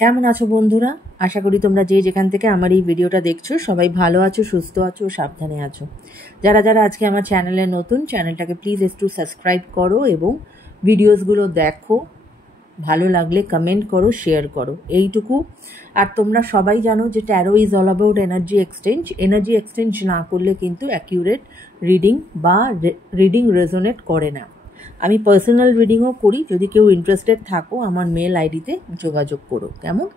কেমন আছো বন্ধুরা? আশা করি তোমরা যে যেখান থেকে আমার এই ভিডিওটা দেখছো সবাই ভালো আছো, সুস্থ আছো, সাবধানে আছো। যারা যারা আজকে আমার চ্যানেলে নতুন, চ্যানেলটাকে প্লিজ একটু সাবস্ক্রাইব করো এবং ভিডিওসগুলো দেখো। ভালো লাগলে কমেন্ট করো, শেয়ার করো, এইটুকু। আর তোমরা সবাই জানো যে taro is all about energy exchange. Energy exchange না করলে কিন্তু অ্যাকিউরেট রিডিং বা রিডিং রেজোনেট করে না। আমি পার্সোনাল রিডিংও করি, যদি কেউ ইন্টারেস্টেড থাকো আমার মেল আইডিতে যোগাযোগ করো। কেমন?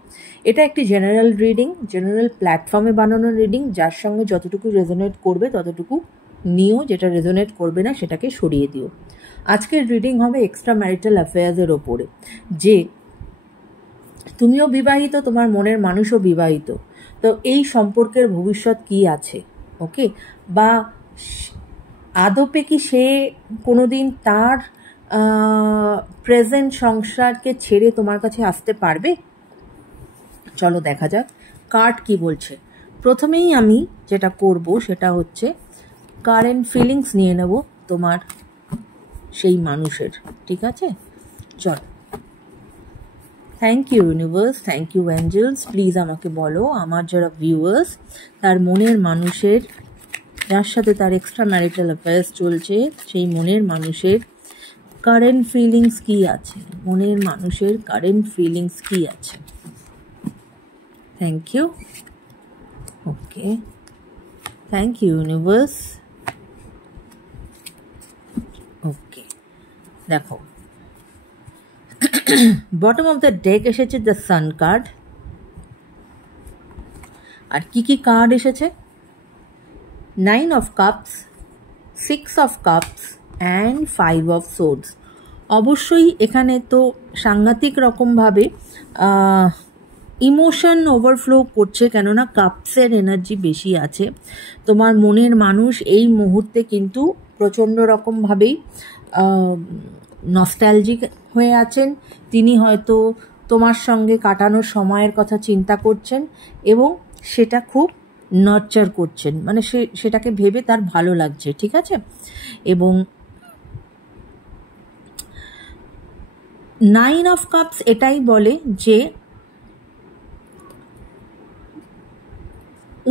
এটা একটি জেনারেল রিডিং, জেনারেল প্ল্যাটফর্মে বানানো রিডিং, যার সঙ্গে যতটুকু রেজোনেট করবে ততটুকু নিও, যেটা রেজোনেট করবে না সেটাকে সরিয়ে দিও। আজকের রিডিং হবে এক্সট্রা ম্যারিটাল অ্যাফেয়ার্সের ওপরে, যে তুমিও বিবাহিত, তোমার মনের মানুষও বিবাহিত, তো এই সম্পর্কের ভবিষ্যৎ কি আছে, ওকে? বা আদপে কি সে কোনোদিন তার প্রেজেন্ট সংসারকে ছেড়ে তোমার কাছে আসতে পারবে? চলো দেখা যাক কার্ড কি বলছে। প্রথমেই আমি যেটা করব সেটা হচ্ছে কারেন্ট ফিলিংস নিয়ে নেব তোমার সেই মানুষের, ঠিক আছে? চলো। Thank you universe, thank you angels. Please আমাকে বলো আমার যারা ভিউয়ার্স, তার মনের মানুষের, যার সাথে তার এক্সট্রা ম্যারিটাল অ্যাফেয়ার্স চলছে, সেই মনের মানুষের কারেন্ট ফিলিংস কি আছে, মনের মানুষের কারেন্ট ফিলিংস কি আছে। Thank you. Okay, thank you universe. Okay, দেখো বটম অফ দ্য ডেক এসেছে দ্য সান কার্ড। আর কি কি কার্ড এসেছে? 9 of cups, 6 of cups and 5 of swords. অবশ্যই এখানে তো সাংঘাতিক রকমভাবে ইমোশন ওভারফ্লো করছে, কেননা কাপসের এনার্জি বেশি আছে। তোমার মনের মানুষ এই মুহূর্তে কিন্তু প্রচণ্ড রকমভাবেই নস্টালজিক হয়ে আছেন। তিনি হয়তো তোমার সঙ্গে কাটানো সময়ের কথা চিন্তা করছেন এবং সেটা খুব নার্চার করছেন, মানে সেটাকে ভেবে তার ভালো লাগছে, ঠিক আছে? এবং 9 অফ কাপস এটাই বলে যে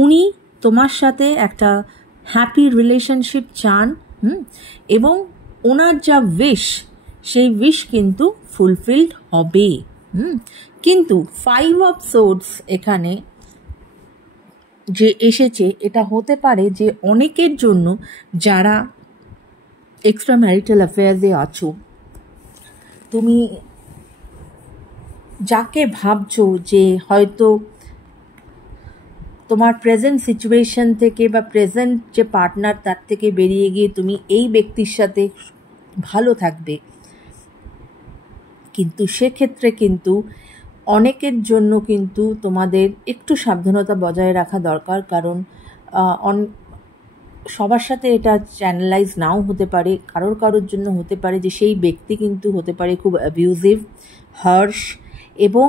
উনি তোমার সাথে একটা হ্যাপি রিলেশনশিপ চান, এবং ওনার যা উইশ, সেই উইশ কিন্তু ফুলফিলড হবে। কিন্তু 5 অফ সোর্ডস এখানে যে এসেছে, এটা হতে পারে যে অনেকের জন্য যারা এক্সট্রা ম্যারিটাল অ্যাফেয়ার্সে আছো, তুমি যাকে ভাবছো যে হয়তো তোমার প্রেজেন্ট সিচুয়েশন থেকে বা প্রেজেন্ট যে পার্টনার তার থেকে বেরিয়ে গিয়ে তুমি এই ব্যক্তির সাথে ভালো থাকবে, কিন্তু সেক্ষেত্রে কিন্তু অনেকের জন্য কিন্তু তোমাদের একটু সাবধানতা বজায় রাখা দরকার। কারণ সবার সাথে এটা চ্যানেলাইজ নাও হতে পারে, কারোর জন্য হতে পারে যে সেই ব্যক্তি কিন্তু হতে পারে খুব অ্যাবিউজিভ, হার্শ, এবং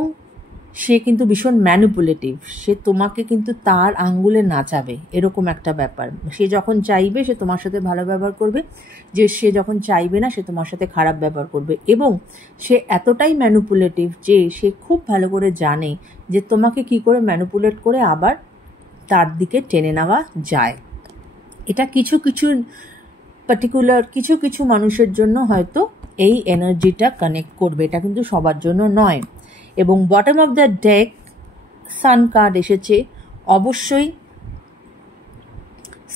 সে কিন্তু ভীষণ ম্যানিপুলেটিভ। সে তোমাকে কিন্তু তার আঙ্গুলে নাচাবে, এরকম একটা ব্যাপার। সে যখন চাইবে সে তোমার সাথে ভালো ব্যবহার করবে, যে সে যখন চাইবে না সে তোমার সাথে খারাপ ব্যবহার করবে। এবং সে এতটাই ম্যানিপুলেটিভ যে সে খুব ভালো করে জানে যে তোমাকে কি করে ম্যানিপুলেট করে আবার তার দিকে টেনে নেওয়া যায়। এটা কিছু কিছু পার্টিকুলার কিছু কিছু মানুষের জন্য হয়তো এই এনার্জিটা কানেক্ট করবে, এটা কিন্তু সবার জন্য নয়। এবং bottom of the day sun card এসেছে। অবশ্যই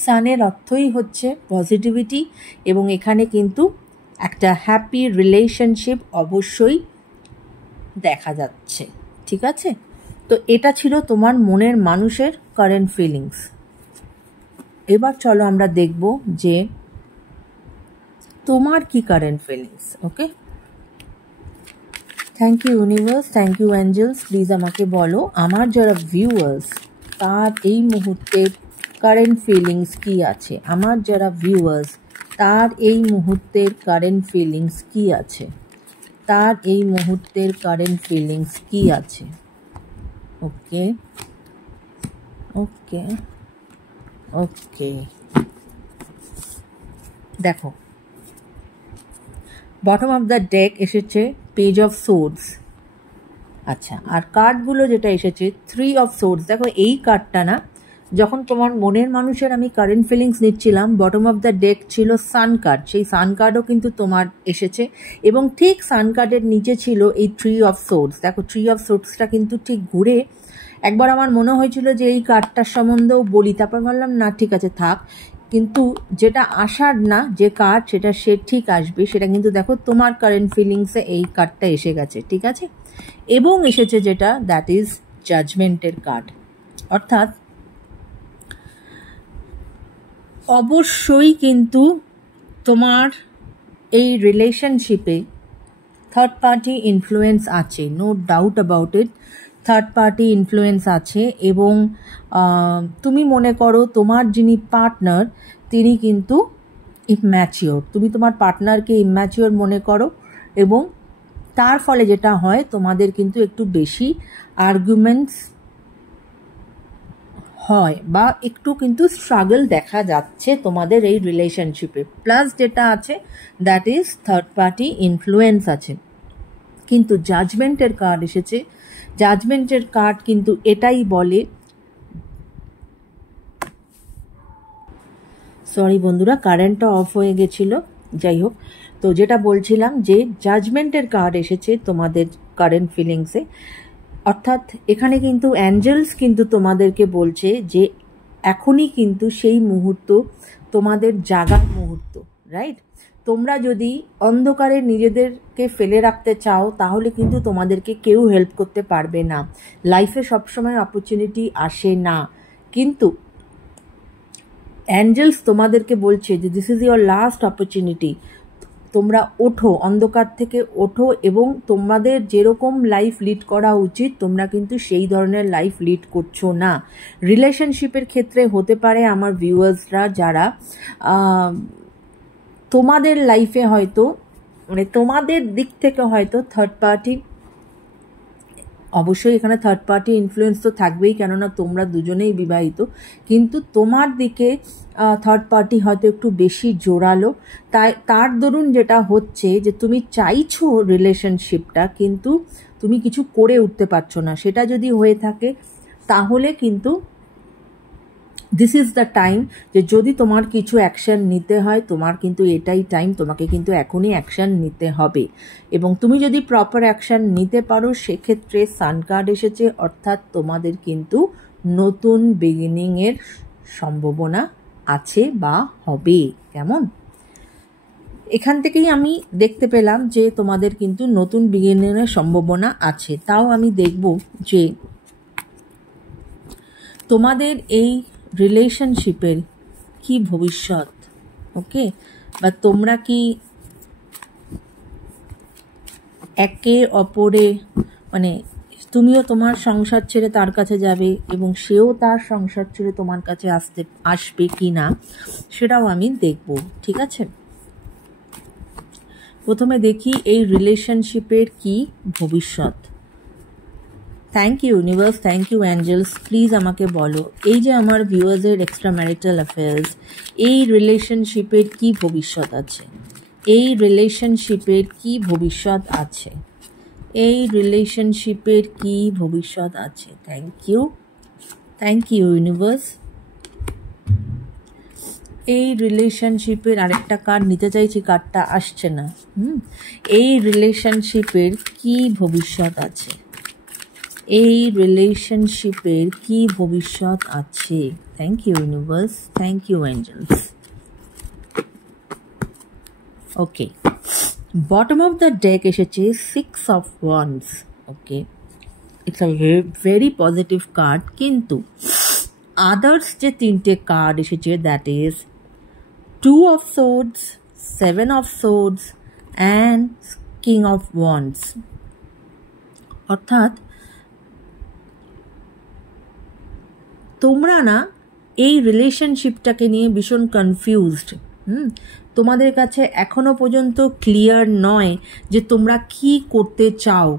সানের অর্থই হচ্ছে পজিটিভিটি, এবং এখানে কিন্তু একটা হ্যাপি রিলেশনশিপ অবশ্যই দেখা যাচ্ছে, ঠিক আছে? তো এটা ছিল তোমার মনের মানুষের কারেন্ট ফিলিংস। এবার চলো আমরা দেখব যে তোমার কি current feelings. Okay, thank you universe, thank you angels. Please আমাকে বলো আমার যারা ভিউয়ার্স, তার এই মুহূর্তের কারেন্ট ফিলিংস কি আছে। আমার যারা ভিউয়ার্স, তার এই মুহূর্তের কারেন্ট ফিলিংস কি আছে, তার এই মুহূর্তের কারেন্ট ফিলিংস কি আছে। ওকে ওকে ওকে, দেখো বটম অফ দ্য ডেক এসেছে পেজ অফ সোর্ডস। আচ্ছা, আর কার্ডগুলো যেটা এসেছে 3 অফ সোর্স, দেখো এই কার্ডটা না, যখন তোমার মনের মানুষের আমি কারেন্ট ফিলিংস নিচ্ছিলাম, বটম অফ দ্য ডেক ছিল সান কার্ড, সেই সান কার্ডও কিন্তু তোমার এসেছে, এবং ঠিক সান কার্ডের নিচে ছিল এই 3 অফ সোর্স। দেখো 3 অফ সোর্সটা কিন্তু ঠিক ঘুরে একবার আমার মনে হয়েছিল যে এই কার্ডটার সম্বন্ধেও বলি, তারপর ভাবলাম না ঠিক আছে থাক, কিন্তু যেটা আসার না যে কার্ড সেটা সে ঠিক আসবে, সেটা কিন্তু দেখো তোমার কারেন্ট ফিলিংসে এই কার্ডটা এসে গেছে, ঠিক আছে। এবং এসেছে যেটা, দ্যাট ইজ জাজমেন্টের কার্ড। অর্থাৎ অবশ্যই কিন্তু তোমার এই রিলেশনশিপে থার্ড পার্টি ইনফ্লুয়েন্স আছে, no doubt about it, third party influence আছে। এবং তুমি মনে করো তোমার যিনি পার্টনার তিনি কিন্তু ইম্যাচিওর, তুমি তোমার পার্টনারকে ইম্যাচিওর মনে করো, এবং তার ফলে যেটা হয় তোমাদের কিন্তু একটু বেশি আর্গুমেন্টস হয় বা একটু কিন্তু স্ট্রাগল দেখা যাচ্ছে তোমাদের এই রিলেশনশিপে। প্লাস যেটা আছে that is third party influence আছে। কিন্তু জাজমেন্টের কার্ড এসেছে, জাজমেন্টের কার্ড কিন্তু এটাই বলে, সরি বন্ধুরা কারেন্টটা অফ হয়ে গেছিল, যাই হোক, তো যেটা বলছিলাম যে জাজমেন্টের কার্ড এসেছে তোমাদের কারেন্ট ফিলিংসে। অর্থাৎ এখানে কিন্তু অ্যাঞ্জেলস কিন্তু তোমাদেরকে বলছে যে এখনই কিন্তু সেই মুহূর্ত তোমাদের জাগার মুহূর্ত, রাইট। তোমরা যদি অন্ধকারে নিজেদেরকে ফেলে রাখতে চাও তাহলে কিন্তু তোমাদেরকে কেউ হেল্প করতে পারবে না। লাইফে সবসময় অপরচুনিটি আসে না, কিন্তু অ্যাঞ্জেলস তোমাদেরকে বলছে যে this is your last opportunity, তোমরা ওঠো, অন্ধকার থেকে ওঠো, এবং তোমাদের যেরকম লাইফ লিড করা উচিত তোমরা কিন্তু সেই ধরনের লাইফ লিড করছো না। রিলেশনশিপের ক্ষেত্রে হতে পারে আমার ভিউয়ার্সরা যারা তোমাদের লাইফে হয়তো মানে তোমাদের দিক থেকে হয়তো থার্ড পার্টি, অবশ্যই এখানে থার্ড পার্টি ইনফ্লুয়েন্স তো থাকবেই, কেননা তোমরা দুজনেই বিবাহিত, কিন্তু তোমার দিকে থার্ড পার্টি হয়তো একটু বেশি জোরালো। তাই তার দরুন যেটা হচ্ছে যে তুমি চাইছো রিলেশনশিপটা, কিন্তু তুমি কিছু করে উঠতে পারছো না। সেটা যদি হয়ে থাকে তাহলে কিন্তু দিস ইজ দ্য টাইম যে যদি তোমার কিছু অ্যাকশান নিতে হয় তোমার কিন্তু এটাই টাইম, তোমাকে কিন্তু এখনই অ্যাকশান নিতে হবে। এবং তুমি যদি প্রপার অ্যাকশান নিতে পারো সেক্ষেত্রে সান কার্ড এসেছে, অর্থাৎ তোমাদের কিন্তু নতুন বিগিনিংয়ের সম্ভাবনা আছে বা হবে। কেমন, এখান থেকেই আমি দেখতে পেলাম যে তোমাদের কিন্তু নতুন বিগিনিংয়ের সম্ভাবনা আছে। তাও আমি দেখব যে তোমাদের এই রিলেশনশিপের কি ভবিষ্যৎ, ওকে, বা তোমরা কি একে অপরে মানে তুমিও তোমার সংসার ছেড়ে তার কাছে যাবে এবং সেও তার সংসার ছেড়ে তোমার কাছে আসবে কি না সেটাও আমি দেখব, ঠিক আছে। প্রথমে দেখি এই রিলেশনশিপের কি ভবিষ্যৎ। Thank you universe, thank you angels, please আমাকে বলো এই যে আমার ভিউয়ার্সের এক্সট্রা ম্যারিটাল অ্যাফেয়ার্স, এই রিলেশনশিপের কি ভবিষ্যৎ আছে, এই রিলেশনশিপের কি ভবিষ্যৎ আছে, এই রিলেশনশিপের কি ভবিষ্যৎ আছে। Thank you universe. এই রিলেশনশিপের আরেকটা কার্ড নিতে চাইছি, কার্ডটা আসছে না। এই রিলেশনশিপের কি ভবিষ্যৎ আছে, এই রিলেশনশিপের কি ভবিষ্যৎ আছে। Thank you universe, thank you angels. Okay, bottom of the deck এসেছে 6 of wands. Okay, it's a very positive card, কিন্তু আদার্স যে তিনটে কার্ড এসেছে that is 2 of swords, 7 of swords and king of wands. অর্থাৎ তোমরা না এই রিলেশনশিপটাকে নিয়ে ভীষণ কনফিউজড। তোমাদের কাছে এখনো পর্যন্ত ক্লিয়ার নয় যে তোমরা কি করতে চাও।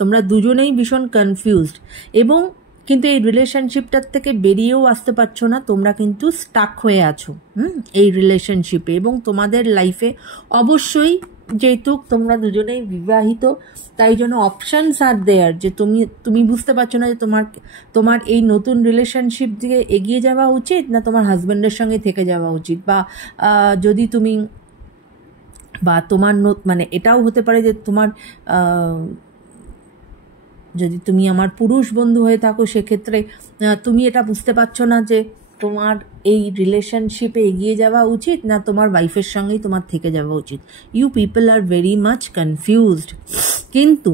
তোমরা দুজনেই ভীষণ কনফিউজড, এবং কিন্তু এই রিলেশনশিপটার থেকে বেরিয়েও আসতে পারছো না, তোমরা কিন্তু স্টাক হয়ে আছো এই রিলেশনশিপে। এবং তোমাদের লাইফে অবশ্যই যেহেতু তোমরা দুজনেই বিবাহিত, তাই জন্য অপশানস আর দেয়ার যে তুমি বুঝতে পারছো না যে তোমার এই নতুন রিলেশনশিপ দিকে এগিয়ে যাওয়া উচিত না তোমার হাজব্যান্ডের সঙ্গে থেকে যাওয়া উচিত, বা যদি তুমি বা তোমার মানে এটাও হতে পারে যে তোমার যদি তুমি আমার পুরুষ বন্ধু হয়ে থাকো সেক্ষেত্রে তুমি এটা বুঝতে পারছো না যে তোমার এই রিলেশনশিপে এগিয়ে যাওয়া উচিত না তোমার ওয়াইফের সঙ্গেই তোমার থেকে যাওয়া উচিত। You people are very much confused. কিন্তু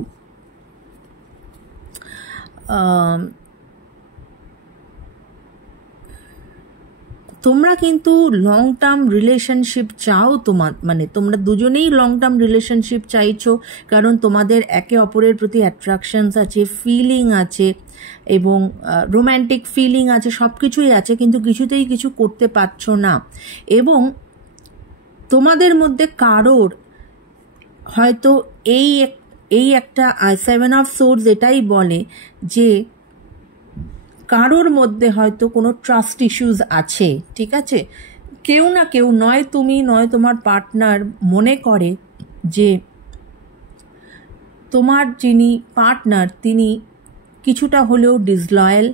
তোমরা কিন্তু লং টার্ম রিলেশনশিপ চাও, মানে তোমরা দুজনেই লং টার্ম রিলেশনশিপ চাইছো, কারণ তোমাদের একে অপরের প্রতি অ্যাট্রাকশনস আছে, ফিলিং আছে এবং রোম্যান্টিক ফিলিং আছে, সব কিছুই আছে, কিন্তু কিছুতেই কিছু করতে পারছো না। এবং তোমাদের মধ্যে কারোর হয়তো এই একটা 7 অফ সোর্স এটাই বলে যে কারোর মধ্যে হয়তো কোনো ট্রাস্ট ইস্যুস আছে, ঠিক আছে? কেউ না কেউ, নয় তুমি নয় তোমার পার্টনার, মনে করে যে তোমার যিনি পার্টনার তিনি কিছুটা হলেও ডিসলয়াল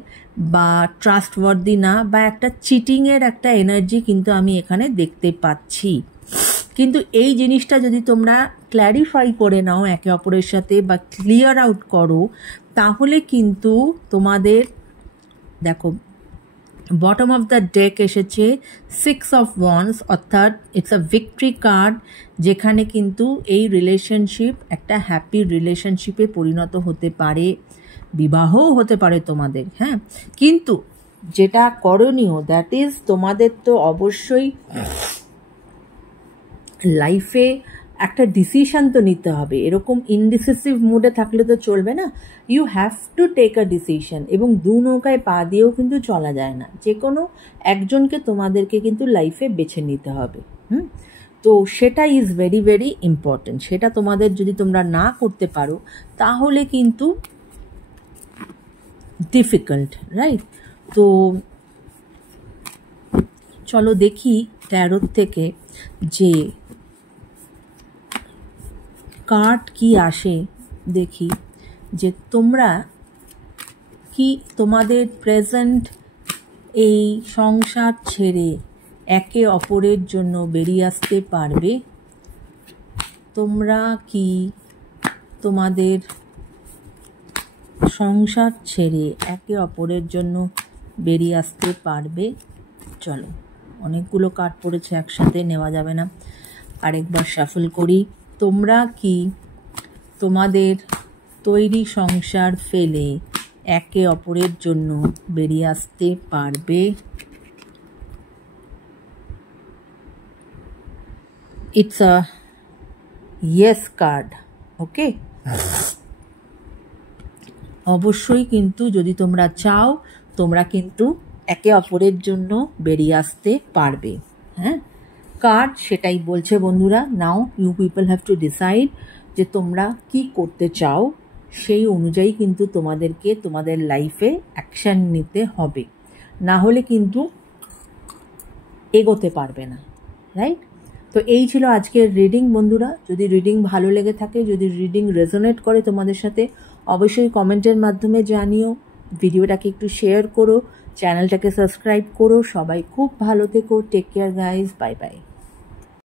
বা ট্রাস্টওয়ার্দি না, বা একটা চিটিংয়ের একটা এনার্জি কিন্তু আমি এখানে দেখতে পাচ্ছি। কিন্তু এই জিনিসটা যদি তোমরা ক্ল্যারিফাই করে নাও একে অপরের সাথে বা ক্লিয়ার আউট করো, তাহলে কিন্তু তোমাদের দেখো বটম অফ দ্য ডেক এসেছে 6 অফ ওয়ান্স, অর্থাৎ ইটস আ ভিক্টরি কার্ড, যেখানে কিন্তু এই রিলেশনশিপ একটা হ্যাপি রিলেশনশিপে পরিণত হতে পারে, বিবাহও হতে পারে তোমাদের। হ্যাঁ, কিন্তু যেটা করণীয় দ্যাট ইজ তোমাদের তো অবশ্যই লাইফে একটা ডিসিশন তো নিতে হবে। এরকম ইনডিসিসিভ মুডে থাকলে তো চলবে না। You have to take a decision, এবং দু নৌকায় পা দিয়েও কিন্তু চলা যায় না। যে কোনো একজনকে তোমাদেরকে কিন্তু লাইফে বেছে নিতে হবে। তো সেটা ইজ ভেরি ভেরি ইম্পর্টেন্ট। সেটা তোমাদের যদি তোমরা না করতে পারো তাহলে কিন্তু ডিফিকাল্ট, রাইট? তো চলো দেখি ট্যারোট থেকে যে কার্ড কি আসে, দেখি যে তোমরা কি তোমাদের প্রেজেন্ট এই সংসার ছেড়ে একে অপরের জন্য বেরিয়ে আসতে পারবে। তোমরা কি তোমাদের সংসার ছেড়ে একে অপরের জন্য বেরিয়ে আসতে পারবে? চলো, অনেকগুলো কার্ড পড়েছে, একসাথে নেওয়া যাবে না, আরেকবার শাফল করি। তোমরা কি তোমাদের তৈরি সংসার ফেলে একে অপরের জন্য বেরিয়ে আসতে পারবে? It's a yes card. Okay, অবশ্যই কিন্তু যদি তোমরা চাও তোমরা কিন্তু একে অপরের জন্য বেরিয়ে আসতে পারবে। হ্যাঁ, কার্ড সেটাই বলছে বন্ধুরা। Now you people have to decide যে তোমরা কি করতে চাও, সেই অনুযায়ী কিন্তু তোমাদেরকে তোমাদের লাইফে অ্যাকশান নিতে হবে, না হলে কিন্তু এগোতে পারবে না, রাইট? তো এই ছিল আজকের রিডিং বন্ধুরা। যদি রিডিং ভালো লেগে থাকে, যদি রিডিং রেজোনেট করে তোমাদের সাথে, অবশ্যই কমেন্টের মাধ্যমে জানিও, ভিডিওটাকে একটু শেয়ার করো, চ্যানেলটাকে সাবস্ক্রাইব করো। সবাই খুব ভালো থেকো, take care guys, bye by.